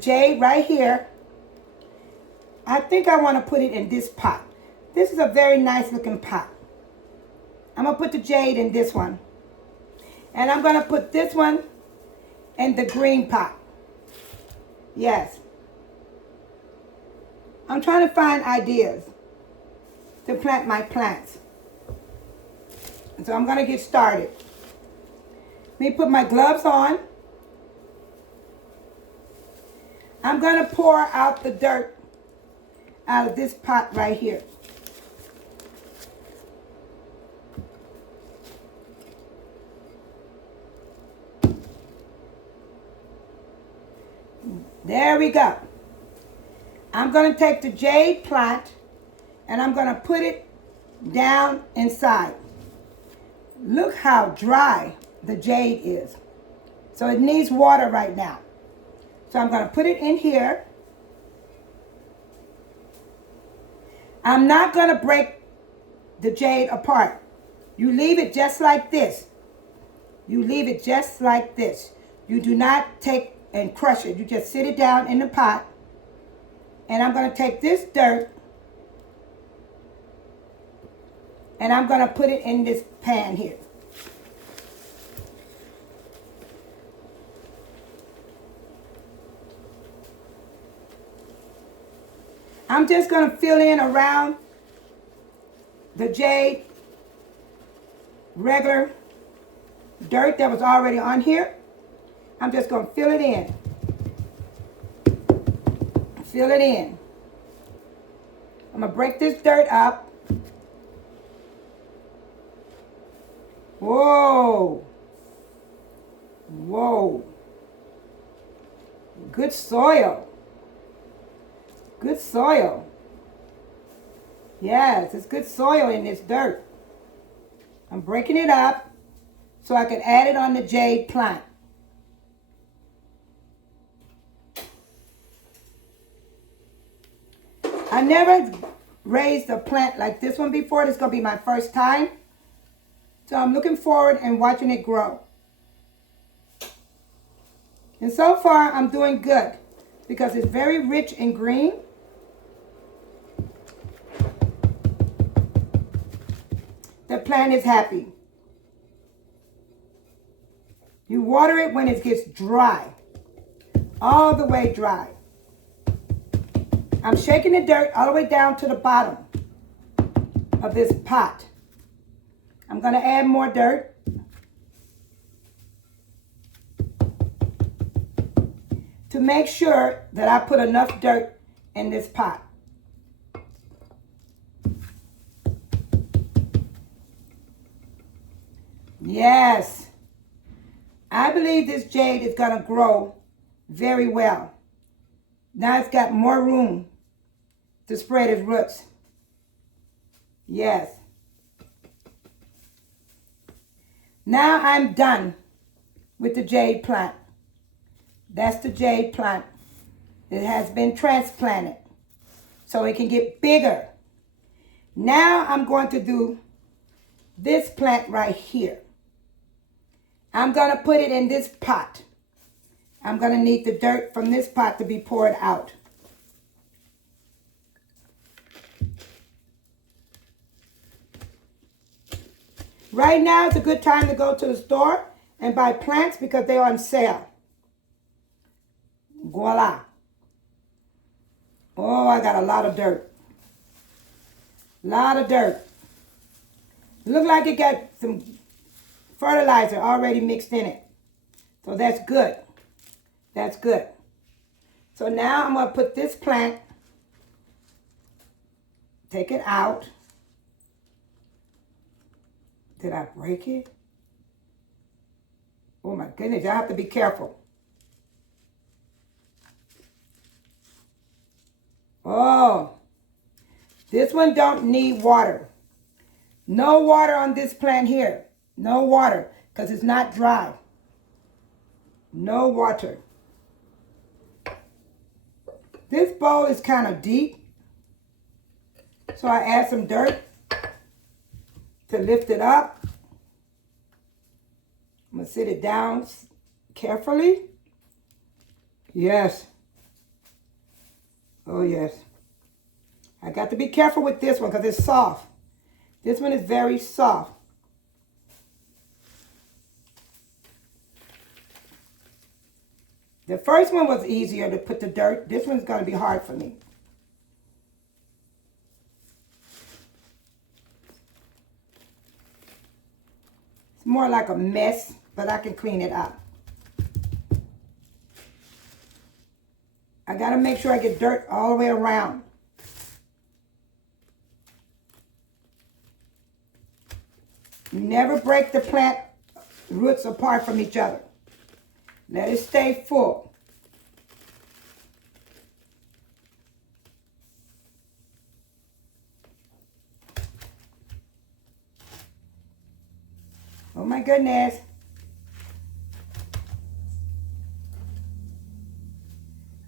jade right here. I think I want to put it in this pot. This is a very nice looking pot. I'm going to put the jade in this one. And I'm going to put this one in the green pot. Yes. I'm trying to find ideas to plant my plants. And so I'm going to get started. Let me put my gloves on. I'm going to pour out the dirt out of this pot right here. There we go. I'm going to take the jade plant and I'm going to put it down inside. Look how dry the jade is. So it needs water right now. So I'm going to put it in here. I'm not going to break the jade apart. You leave it just like this. You leave it just like this. You do not take and crush it. You just sit it down in the pot. And I'm going to take this dirt and I'm going to put it in this pan here. I'm just going to fill in around the jade regular dirt that was already on here. I'm just going to fill it in. Fill it in. I'm going to break this dirt up. Whoa. Whoa. Good soil. Good soil. Yes, it's good soil in this dirt. I'm breaking it up so I can add it on the jade plant. I never raised a plant like this one before. This is going to be my first time. So I'm looking forward and watching it grow. And so far, I'm doing good because it's very rich in green. The plant is happy. You water it when it gets dry, all the way dry. I'm shaking the dirt all the way down to the bottom of this pot. I'm going to add more dirt. To make sure that I put enough dirt in this pot. Yes. I believe this jade is going to grow very well. Now it's got more room to spread its roots. Yes. Now I'm done with the jade plant. That's the jade plant. It has been transplanted so it can get bigger. Now I'm going to do this plant right here. I'm going to put it in this pot. I'm going to need the dirt from this pot to be poured out. Right now is a good time to go to the store and buy plants because they're on sale. Voila. Oh, I got a lot of dirt. Lot of dirt. Look like it got some fertilizer already mixed in it. So that's good. That's good. So now I'm going to put this plant, take it out. Did I break it? Oh my goodness, I have to be careful. Oh, this one don't need water. No water on this plant here. No water, because it's not dry. No water. This bowl is kind of deep. So I add some dirt to lift it up. I'm going to sit it down carefully. Yes. Oh, yes. I got to be careful with this one because it's soft. This one is very soft. The first one was easier to put the dirt. This one's going to be hard for me. It's more like a mess, but I can clean it up. I got to make sure I get dirt all the way around. Never break the plant roots apart from each other. Let it stay full. Oh my goodness.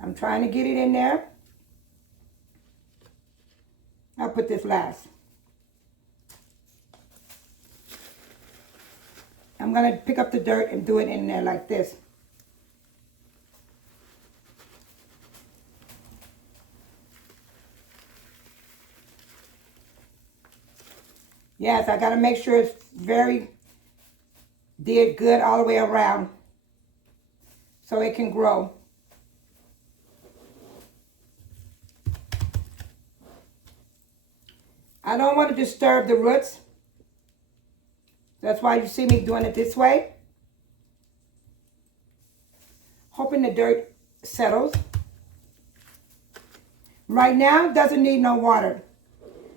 I'm trying to get it in there. I'll put this last. I'm going to pick up the dirt and do it in there like this. Yes, I got to make sure it's did good all the way around so it can grow. I don't want to disturb the roots. That's why you see me doing it this way. Hoping the dirt settles. Right now, doesn't need no water.